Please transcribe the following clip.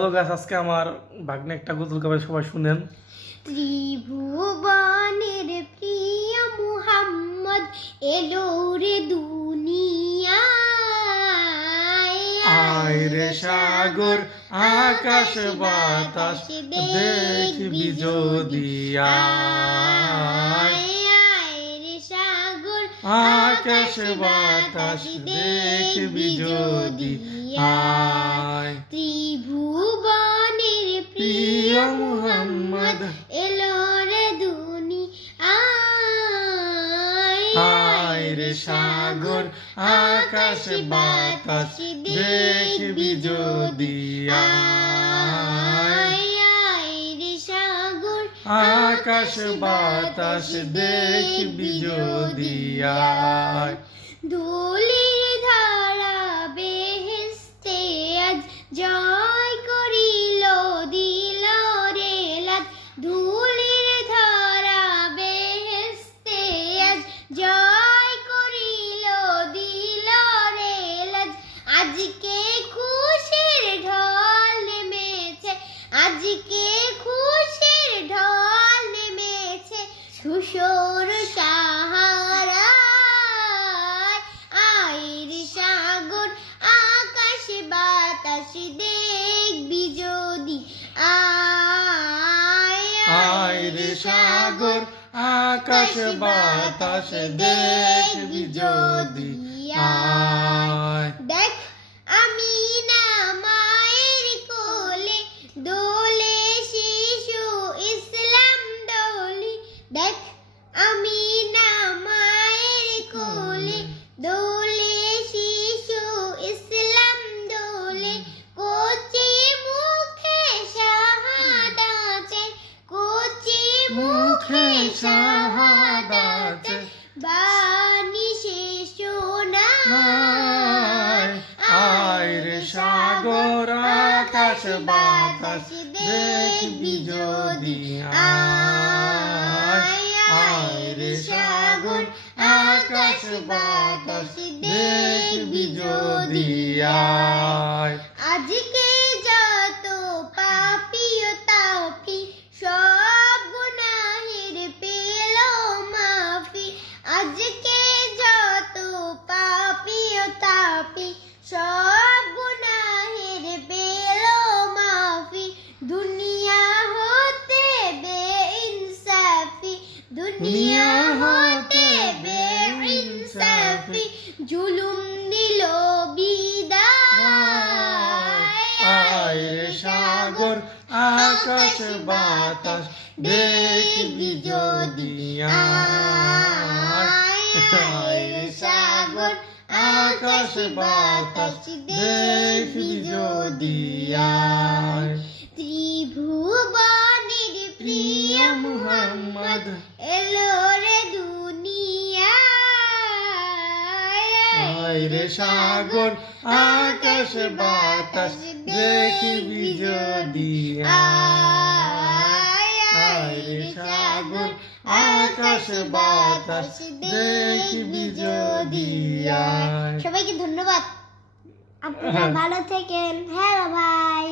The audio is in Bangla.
হ্যালো গাইস, আজকে আমার ভাগ্নে একটা গজল গাবে, সবাই শুনেন। ত্রিভুবনের প্রিয় মুহাম্মদ এলো রে দুনিয়ায়। আয় রে সাগর আকাশ বাতাস দেখবি যদি, আয় রে সাগর আকাশ বাতাস দেখবি যদি, আয় ত্রিভুবনের প্রিয় মুহাম্মদ এলো রে দুনিয়ায়। আয় রে সাগর আকাশ বাতাস দেখবি যদি, আয় রে সাগর আকাশ বাতাস দেখবি যদি, আয় ধুলির ধারা বেহেশতে আজ জয় করিল দিল রে লাজ। ধুলির ধারা বেহেশতে আজ জয় করিল দিল রে লাজ। আজকে খুশির ঢল নেমেছে, আজকে খুশির ঢল নেমেছে সুসর সাহারা। আয় রে সাগর আকাশ বাতাস দেখবি যদি, আয় রে সাগর আকাশ বাতাস দেখবি যদি, আয় দেখ আমি না মায়ের কোলে দোলে শিশু ইসলাম দোলি। দেখ আমি না মায়ের কোলে দোলে শিশু ইসলাম দোলে। কচি মুখে শাহাদাতের, কচি মুখে শাহাদাতের বাণী শেষ শোনায়। আয় রে সাগর আকাশ বাতাস দেখবি যদি, আয় রে সাগর আকাশ বাতাস দেখবি যদি, আয় আজকে যত পাপী ও তাপী সব গুনাহের পেল মাফি। আজকে যত পাপী ও তাপী সব গুনাহের পেল মাফি। দুনিয়া হতে বেইনসাফি, দুনিয়া হতে বেইনসাফি জুলুম দিল বিদায়। আয় রে সাগর আকাশ বাতাস দেখবি যদি, আয় রে সাগর আকাশ বাতাস দেখবি যদি, আয় ত্রিভুবনের প্রিয় মুহাম্মদ এলো রে দুনিয়ায়। আয় রে সাগর আকাশ বাতাস দেখবি যদি, আয় রে সাগর আকাশ বাতাস দেখবি যদি, আয় সবাইকে ধন্যবাদ, আপনারা ভালো থেকেন। হ্যাঁ ভাই।